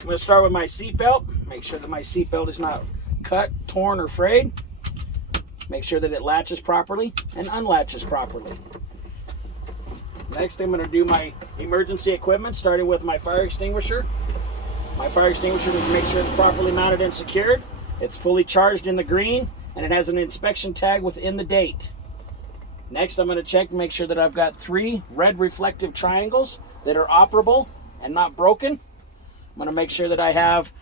I'm going to start with my seatbelt. Make sure that my seatbelt is not cut, torn, or frayed. Make sure that it latches properly and unlatches properly. Next, I'm going to do my emergency equipment, starting with my fire extinguisher. My fire extinguisher, to make sure it's properly mounted and secured. It's fully charged in the green, and it has an inspection tag within the date. Next, I'm going to check to make sure that I've got 3 red reflective triangles that are operable and not broken. I'm going to make sure that I have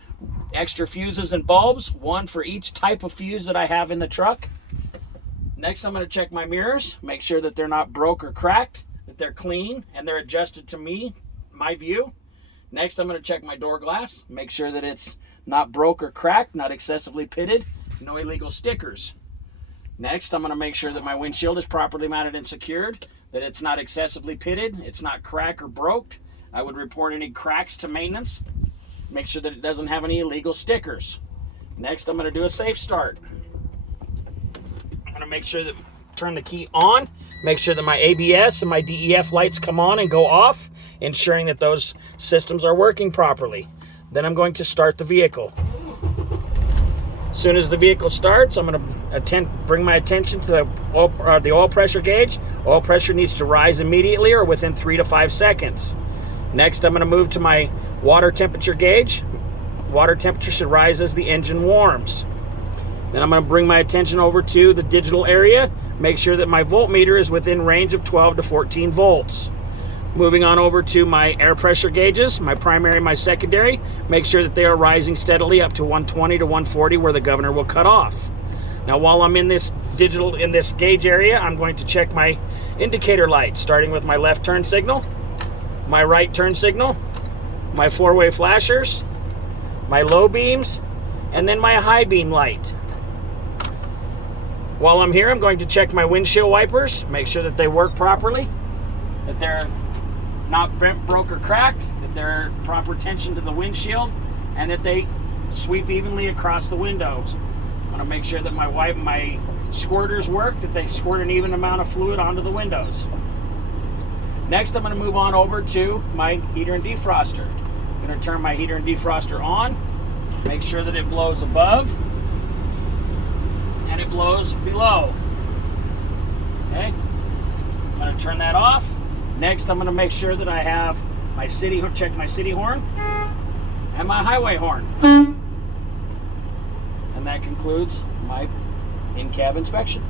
extra fuses and bulbs, 1 for each type of fuse that I have in the truck. Next, I'm going to check my mirrors, make sure that they're not broke or cracked, that they're clean and they're adjusted to my view. Next, I'm going to check my door glass, make sure that it's not broke or cracked, not excessively pitted, no illegal stickers. Next, I'm going to make sure that my windshield is properly mounted and secured, that it's not excessively pitted, it's not cracked or broke. I would report any cracks to maintenance. Make sure that it doesn't have any illegal stickers. Next, I'm going to do a safe start. I'm going to make sure that turn the key on, make sure that my ABS and my DEF lights come on and go off, ensuring that those systems are working properly. Then I'm going to start the vehicle. As soon as the vehicle starts, I'm going to bring my attention to the oil pressure gauge. Oil pressure needs to rise immediately or within 3 to 5 seconds. Next, I'm going to move to my water temperature gauge. Water temperature should rise as the engine warms. Then I'm going to bring my attention over to the digital area. Make sure that my voltmeter is within range of 12 to 14 volts. Moving on over to my air pressure gauges, my primary, my secondary. Make sure that they are rising steadily up to 120 to 140 where the governor will cut off. Now, while I'm in this gauge area, I'm going to check my indicator lights, starting with my left turn signal, my right turn signal, my 4-way flashers, my low beams, and then my high beam light. While I'm here, I'm going to check my windshield wipers, make sure that they work properly, that they're not bent, broke, or cracked, that they're proper tension to the windshield, and that they sweep evenly across the windows. I want to make sure that my squirters work, that they squirt an even amount of fluid onto the windows. Next, I'm going to move on over to my heater and defroster. I'm going to turn my heater and defroster on, make sure that it blows above, and it blows below. Okay? I'm going to turn that off. Next, I'm going to make sure that I have check my city horn and my highway horn. And that concludes my in-cab inspection.